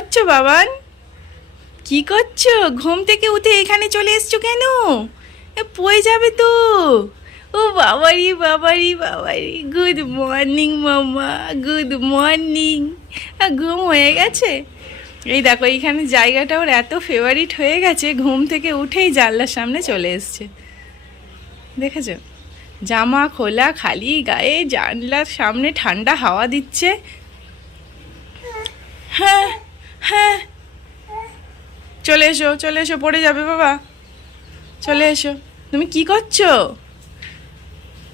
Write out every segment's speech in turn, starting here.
করছো বাবান? কি করছো? ঘুম থেকে উঠে এখানে চলে এসছো কেন? পড়ে যাবে তো। ও বাবারি বাবারি বাবারি, গুড মর্নিং মাম্মা, গুড মর্নিং। ঘুম হয়ে গেছে? এই দেখো, এইখানে জায়গাটা ওর এত ফেভারিট হয়ে গেছে, ঘুম থেকে উঠেই জানলার সামনে চলে এসছে। দেখেছো? জামা খোলা, খালি গায়ে, জানলার সামনে ঠান্ডা হাওয়া দিচ্ছে। হ্যাঁ হ্যাঁ, চলে এসো চলে এসো, পড়ে যাবে বাবা, চলে এসো। তুমি কি করছো?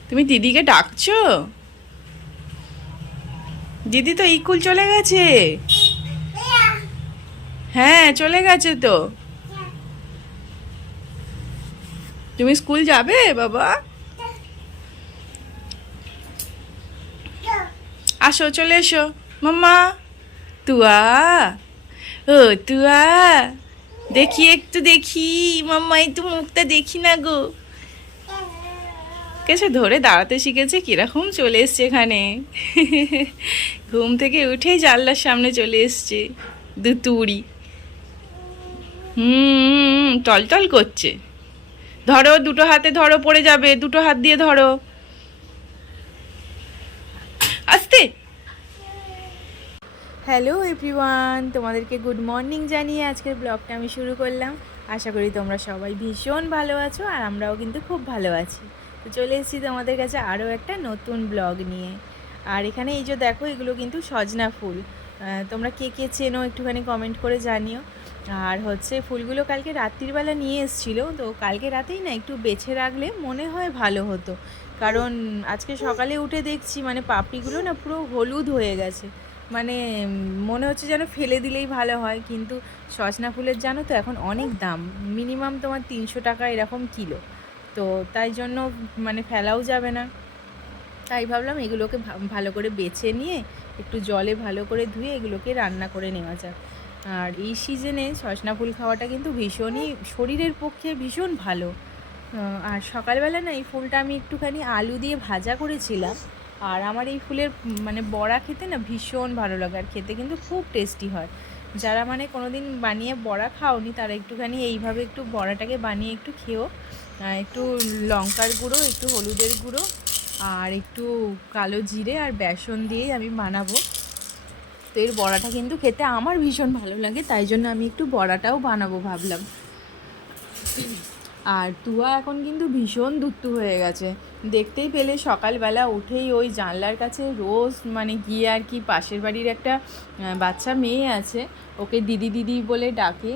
তুমি দিদিকে ডাকছো? দিদি তো স্কুল চলে গেছে। হ্যাঁ, চলে গেছে তো। তুমি স্কুল যাবে বাবা? আসো, চলে এসো মাম্মা। তুয়া, ও তুয়া, দেখি একটু, দেখি মাম্মা, একটু মুখটা দেখি না গো। কেসে ধরে দাঁড়াতে শিখেছে, কিরকম চলে এসছে এখানে। ঘুম থেকে উঠেই জানলার সামনে চলে এসছে দুতুড়ি। টলটল করছে। ধরো, দুটো হাতে ধরো, পড়ে যাবে, দুটো হাত দিয়ে ধরো, আস্তে। হ্যালো এভরিওয়ান, তোমাদেরকে গুড মর্নিং জানিয়ে আজকের ব্লগটা আমি শুরু করলাম। আশা করি তোমরা সবাই ভীষণ ভালো আছো, আর আমরাও কিন্তু খুব ভালো আছি। তো চলে এসেছি তোমাদের কাছে আরও একটা নতুন ব্লগ নিয়ে। আর এখানে এই যে দেখো, এগুলো কিন্তু সজনা ফুল। তোমরা কে কে চেনো একটুখানি কমেন্ট করে জানিও। আর হচ্ছে ফুলগুলো কালকে রাত্রিবেলা নিয়ে এসেছিলো, তো কালকে রাতেই না একটু বেছে রাখলে মনে হয় ভালো হতো। কারণ আজকে সকালে উঠে দেখছি মানে পাপড়িগুলো না পুরো হলুদ হয়ে গেছে। মানে মনে হচ্ছে যেন ফেলে দিলেই ভালো হয়, কিন্তু সজনা ফুলের জানো তো এখন অনেক দাম, মিনিমাম তোমার 300 টাকা এরকম কিলো। তো তাই জন্য মানে ফেলাও যাবে না, তাই ভাবলাম এগুলোকে ভালো করে বেছে নিয়ে একটু জলে ভালো করে ধুয়ে এগুলোকে রান্না করে নেওয়া যাক। আর এই সিজনে সজনা ফুল খাওয়াটা কিন্তু ভীষণই শরীরের পক্ষে ভীষণ ভালো। আর সকালবেলা না এই ফুলটা আমি একটুখানি আলু দিয়ে ভাজা করেছিলাম। আর আমার এই ফুলের মানে বড়া খেতে না ভীষণ ভালো লাগে, আর খেতে কিন্তু খুব টেস্টি হয়। যারা মানে কোনো দিন বানিয়ে বড়া খাওনি, তারা একটুখানি এইভাবে একটু বড়াটাকে বানিয়ে একটু খেও। একটু লঙ্কার গুঁড়ো, একটু হলুদের গুঁড়ো, আর একটু কালো জিরে আর বেসন দিয়েই আমি বানাবো। তো এর বড়াটা কিন্তু খেতে আমার ভীষণ ভালো লাগে, তাই জন্য আমি একটু বড়াটাও বানাবো ভাবলাম। আর তুয়া এখন কিন্তু ভীষণ দুষ্টু হয়ে গেছে। দেখতেই পেলে সকালবেলা উঠেই ওই জানলার কাছে রোজ মানে গিয়ে আর কি, পাশের বাড়ির একটা বাচ্চা মেয়ে আছে, ওকে দিদি দিদি বলে ডাকে।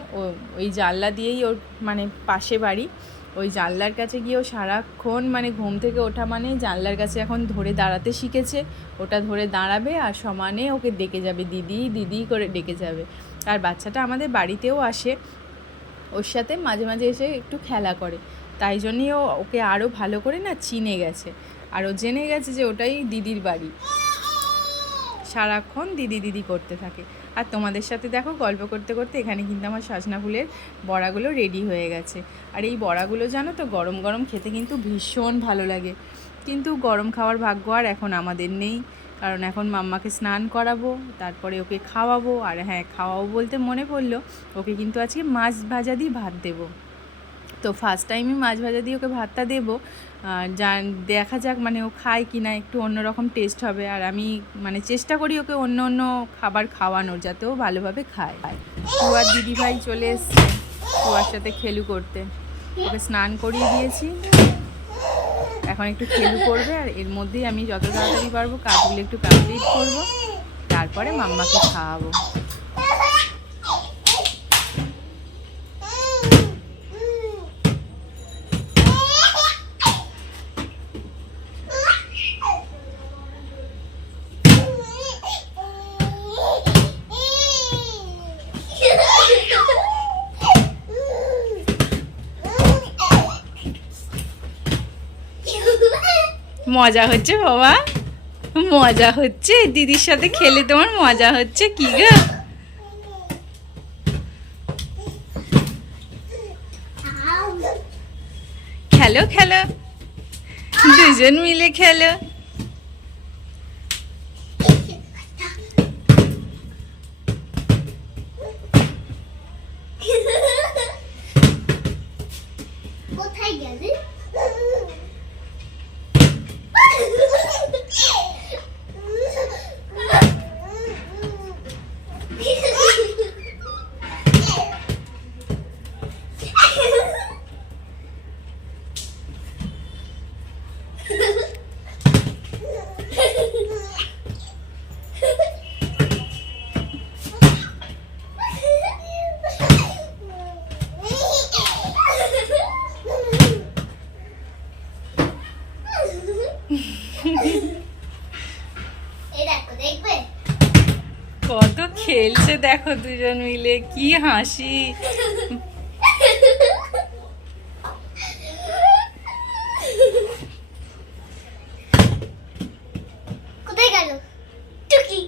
ওই জানলা দিয়েই ওর মানে পাশে বাড়ি, ওই জানলার কাছে গিয়েও সারাক্ষণ মানে ঘুম থেকে ওঠা মানে জানলার কাছে এখন ধরে দাঁড়াতে শিখেছে। ওটা ধরে দাঁড়াবে আর সমানে ওকে ডেকে যাবে, দিদি দিদি করে ডেকে যাবে। আর বাচ্চাটা আমাদের বাড়িতেও আসে, ওর সাথে মাঝে মাঝে এসে একটু খেলা করে, তাই জন্যই ওকে আরও ভালো করে না চিনে গেছে। আর ও জেনে গেছে যে ওটাই দিদির বাড়ি, সারাক্ষণ দিদি দিদি করতে থাকে। আর তোমাদের সাথে দেখো গল্প করতে করতে এখানে কিন্তু আমার সজনা ফুলের বড়াগুলো রেডি হয়ে গেছে। আর এই বড়াগুলো জানো তো গরম গরম খেতে কিন্তু ভীষণ ভালো লাগে, কিন্তু গরম খাওয়ার ভাগ্য আর এখন আমাদের নেই, কারণ এখন মাম্মাকে স্নান করাবো, তারপরে ওকে খাওয়াবো। আর হ্যাঁ, খাওয়াবো বলতে মনে পড়লো, ওকে কিন্তু আজকে মাছ ভাজা দিয়ে ভাত দেবো। তো ফার্স্ট টাইমই মাছ ভাজা দিয়ে ওকে ভাতটা দেবো। দেখা যাক মানে ও খায় কি না, একটু অন্যরকম টেস্ট হবে। আর আমি মানে চেষ্টা করি ওকে অন্য অন্য খাবার খাওয়ানোর, যাতে ও ভালোভাবে খায়। তুয়ার দিদিভাই চলে এসছে তুয়ার সাথে খেলু করতে, ওকে স্নান করিয়ে দিয়েছি, এখন একটু খেলু করবে। আর এর মধ্যেই আমি যত তাড়াতাড়ি পারবো কাজগুলো একটু কমপ্লিট করবো, তারপরে মাম্মাকে খাওয়াবো। মজা হচ্ছে বাবা, মজা হচ্ছে, দিদির সাথে খেলে তোমার মজা হচ্ছে কি গো? খেলো খেলো, দুজন মিলে খেলো। কত খেলছে দেখো দুজন মিলে, কি হাসি। কোথায় গেল টুকি?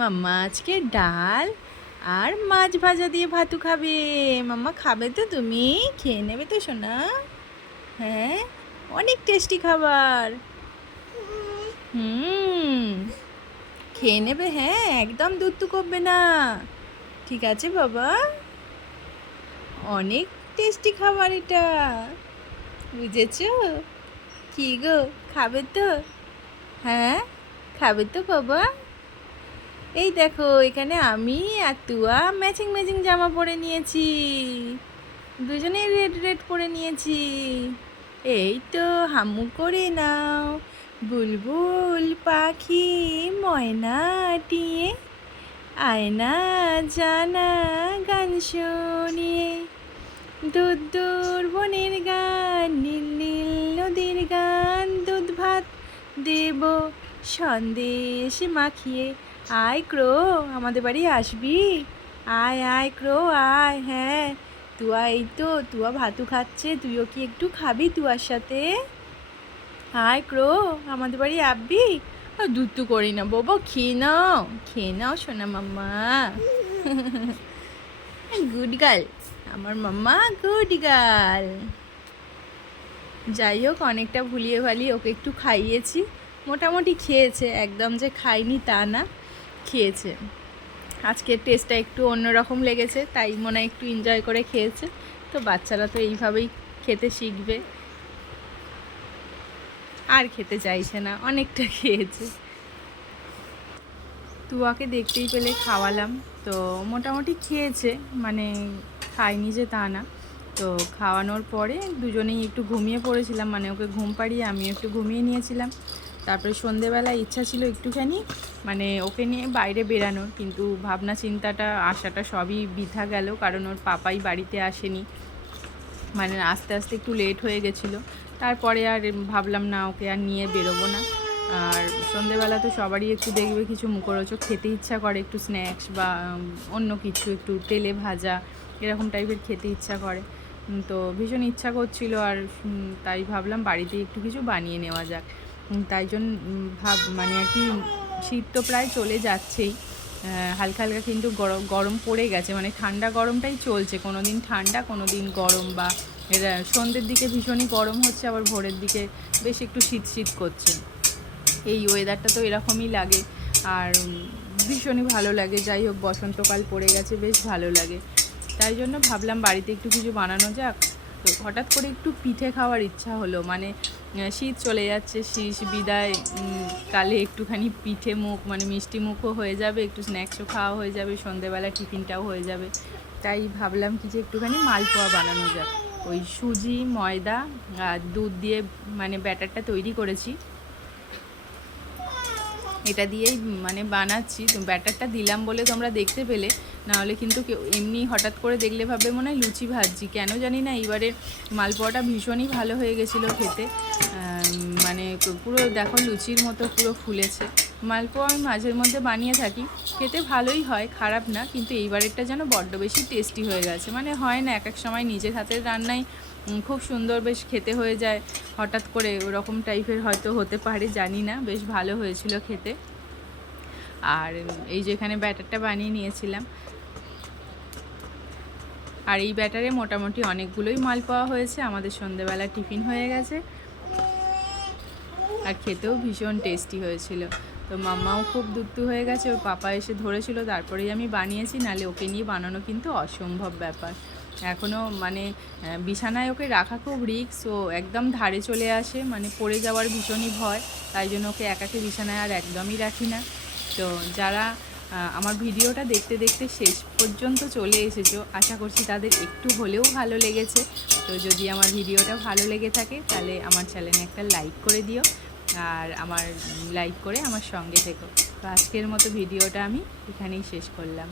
মাম্মা আজকে ডাল আর মাছ ভাজা দিয়ে ভাতু খাবে। মাম্মা খাবে তো? তুমি খেয়ে নেবে তো সোনা? হ্যাঁ, অনেক টেস্টি খাবার। খেয়ে নেবে, হ্যাঁ, একদম দুধ করবে না, ঠিক আছে বাবা? অনেক টেস্টি খাবার এটা, বুঝেছো? কি গো, খাবে তো? হ্যাঁ, খাবে তো বাবা? এই দেখো, এখানে আমি আর তুয়া ম্যাচিং ম্যাচিং জামা পরে নিয়েছি, দুজনেই রেড রেড পরে নিয়েছি। এই তো হামু করে নাও, বুলবুল পাখি ময়নাটিয়ে, আয়না জানা গান শুনিয়ে, দূর দূর বনের গান, নীল নীল নদীর গান, দুধ ভাত দেব সন্দেশ মাখিয়ে। আয় ক্রো, আমাদের বাড়ি আসবি? আয় আয় ক্রো আয়। হ্যাঁ, তুয়া এই তো তুয়া ভাতু খাচ্ছে, তুইও কি একটু খাবি তুয়ার সাথে? আয় ক্রো, আমাদের বাড়ি আসবি? দুধ করি না বাবা, খেয়ে নাও সোনা মাম্মা। গুড গার্ল, আমার মাম্মা গুড গার্ল। যাই হোক, অনেকটা ভুলিয়ে ভালিয়ে ওকে একটু খাইয়েছি, মোটামুটি খেয়েছে, একদম যে খাইনি তা না, খেয়েছে। আজকের টেস্টটা একটু অন্যরকম লেগেছে, তাই মনে হয় একটু এনজয় করে খেয়েছে। তো বাচ্চারা তো এইভাবেই খেতে শিখবে। আর খেতে চাইছে না, অনেকটা খেয়েছে। তুয়াকে দেখতেই পেলে খাওয়ালাম, তো মোটামুটি খেয়েছে, মানে খাইনি যে তা না। তো খাওয়ানোর পরে দুজনেই একটু ঘুমিয়ে পড়েছিলাম, মানে ওকে ঘুম পাড়িয়ে আমিও একটু ঘুমিয়ে নিয়েছিলাম। তারপরে সন্ধেবেলায় ইচ্ছা ছিল একটুখানি মানে ওকে নিয়ে বাইরে বেরানোর, কিন্তু ভাবনা চিন্তাটা আসাটা সবই বৃথা গেল, কারণ ওর পাপাই বাড়িতে আসেনি, মানে আস্তে আস্তে একটু লেট হয়ে গেছিলো। তারপরে আর ভাবলাম না, ওকে আর নিয়ে বেরোবো না। আর সন্ধেবেলা তো সবারই একটু দেখবে কিছু মুখরোচক খেতে ইচ্ছা করে, একটু স্ন্যাক্স বা অন্য কিছু, একটু তেলে ভাজা এরকম টাইপের খেতে ইচ্ছা করে। তো ভীষণ ইচ্ছা করছিল, আর তাই ভাবলাম বাড়িতে একটু কিছু বানিয়ে নেওয়া যাক। তাই জন্য মানে আর কি, শীত তো প্রায় চলে যাচ্ছেই, হালকা হালকা কিন্তু গরম পড়ে গেছে, মানে ঠান্ডা গরমটাই চলছে, কোনো দিন ঠান্ডা কোনো দিন গরম, বা এরা সন্ধ্যের দিকে ভীষণই গরম হচ্ছে, আবার ভোরের দিকে বেশ একটু শীত শীত করছে। এই ওয়েদারটা তো এরকমই লাগে, আর ভীষণই ভালো লাগে। যাই হোক, বসন্তকাল পড়ে গেছে, বেশ ভালো লাগে। তাই জন্য ভাবলাম বাড়িতে একটু কিছু বানানো যাক। তো হঠাৎ করে একটু পিঠে খাওয়ার ইচ্ছা হলো, মানে শীত চলে যাচ্ছে, শীষ বিদায় কালে একটুখানি পিঠে মুখ, মানে মিষ্টি মুখও হয়ে যাবে, একটু স্ন্যাক্সও খাওয়া হয়ে যাবে, সন্ধেবেলা টিফিনটাও হয়ে যাবে। তাই ভাবলাম কি যে একটুখানি মালপোয়া বানানো যাক। ওই সুজি, ময়দা আর দুধ দিয়ে মানে ব্যাটারটা তৈরি করেছি, এটা দিয়েই মানে বানাচ্ছি। তো ব্যাটারটা দিলাম বলে তোমরা দেখতে পেলে, নাহলে কিন্তু কেউ এমনি হঠাৎ করে দেখলে ভাবে মনে হয় লুচি ভাজছি। কেন জানি না, এইবারে মালপোয়াটা ভীষণই ভালো হয়ে গেছিলো খেতে, মানে পুরো দেখো লুচির মতো পুরো ফুলেছে। মালপোয়া আমি মাঝের মধ্যে বানিয়ে থাকি, খেতে ভালোই হয়, খারাপ না, কিন্তু এইবারেরটা যেন বড্ড বেশি টেস্টি হয়ে গেছে। মানে হয় না এক এক সময় নিজের হাতের রান্নাই খুব সুন্দর বেশ খেতে হয়ে যায়, হঠাৎ করে ওরকম টাইপের হয়তো হতে পারে, জানি না, বেশ ভালো হয়েছিল খেতে। আর এই যে এখানে ব্যাটারটা বানিয়ে নিয়েছিলাম, আর এই ব্যাটারে মোটামুটি অনেকগুলোই মালপোয়া হয়েছে, আমাদের সন্ধেবেলা টিফিন হয়ে গেছে, আর খেতেও ভীষণ টেস্টি হয়েছিল। তো মাম্মাও খুব দুত্তু হয়ে গেছে, ওর পাপা এসে ধরেছিল, তারপরেই আমি বানিয়েছি, নালে ওকে নিয়ে বানানো কিন্তু অসম্ভব ব্যাপার। এখনও মানে বিছানায় ওকে রাখা খুব রিস্ক, ও একদম ধারে চলে আসে, মানে পড়ে যাওয়ার ভীষণই ভয়, তাই জন্য ওকে একাকে বিছানায় আর একদমই রাখি না। তো যারা আমার ভিডিওটা দেখতে দেখতে শেষ পর্যন্ত চলে এসেছো, আশা করছি তাদের একটু হলেও ভালো লেগেছে। তো যদি আমার ভিডিওটা ভালো লেগে থাকে, তাহলে আমার চ্যানেলে একটা লাইক করে দিও, আর আমার লাইক করে আমার সঙ্গে থেকো। তো আজকের মতো ভিডিওটা আমি এখানেই শেষ করলাম।